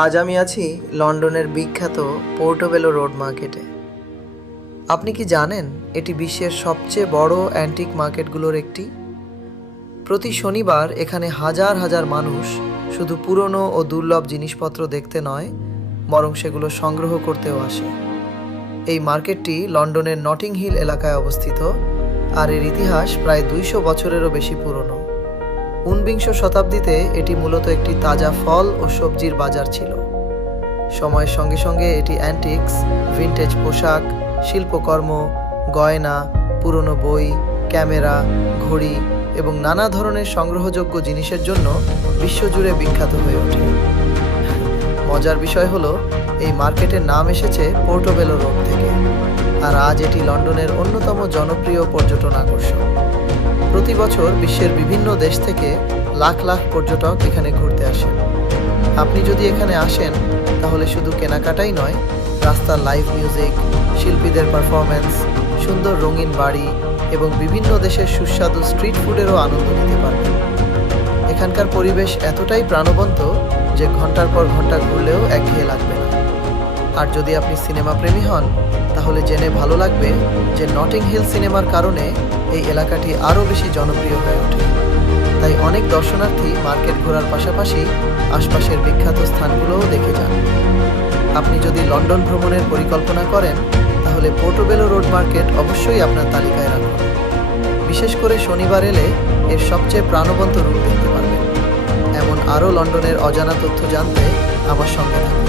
আজ আমি আছি লন্ডনের বিখ্যাত পোর্টোবেলো রোড মার্কেটে। আপনি কি জানেন এটি বিশ্বের সবচেয়ে বড় অ্যান্টিক মার্কেটগুলোর একটি? প্রতি শনিবার এখানে হাজার হাজার মানুষ শুধু পুরনো ও দুর্লভ জিনিসপত্র দেখতে নয়, বরং সেগুলো সংগ্রহ করতেও আসে। এই মার্কেটটি লন্ডনের নটিং হিল এলাকায় অবস্থিত, আর এর ইতিহাস প্রায় 200 বছরেরও বেশি পুরনো। ঊনবিংশ শতাব্দীতে এটি মূলত একটি তাজা ফল ও সবজির বাজার ছিল। সময়ের সঙ্গে সঙ্গে এটি অ্যান্টিক্স, ভিন্টেজ পোশাক, শিল্পকর্ম, গয়না, পুরনো বই, ক্যামেরা, ঘড়ি এবং নানা ধরনের সংগ্রহযোগ্য জিনিসের জন্য বিশ্বজুড়ে বিখ্যাত হয়ে ওঠে। মজার বিষয় হলো, এই মার্কেটের নাম এসেছে পোর্টোবেলো রোড থেকে, আর আজ এটি লন্ডনের অন্যতম জনপ্রিয় পর্যটন আকর্ষণ। প্রতি বছর বিশ্বের বিভিন্ন দেশ থেকে লাখ লাখ পর্যটক এখানে ঘুরতে আসেন। আপনি যদি এখানে আসেন, তাহলে শুধু কেনাকাটাই নয়, রাস্তার লাইভ মিউজিক, শিল্পীদের পারফরম্যান্স, সুন্দর রঙিন বাড়ি এবং বিভিন্ন দেশের সুস্বাদু স্ট্রিট ফুডেরও আনন্দ নিতে পারবেন। এখানকার পরিবেশ এতটাই প্রাণবন্ত যে ঘন্টার পর ঘন্টা ঘুরলেও একঘেয়ে লাগবে না। আর যদি আপনি সিনেমা প্রেমী হন, তাহলে জেনে ভালো লাগবে যে নটিং হিল সিনেমার কারণে এই এলাকাটি আরও বেশি জনপ্রিয় হয়ে ওঠে। তাই অনেক দর্শনার্থী মার্কেট ঘোরার পাশাপাশি আশপাশের বিখ্যাত স্থানগুলোও দেখে যান। আপনি যদি লন্ডন ভ্রমণের পরিকল্পনা করেন, তাহলে পোর্টোবেলো রোড মার্কেট অবশ্যই আপনার তালিকায় রাখুন। বিশেষ করে শনিবার এলে এর সবচেয়ে প্রাণবন্ত রূপ দেখতে পারবেন। এমন আরও লন্ডনের অজানা তথ্য জানতে আমার সঙ্গে থাকুন।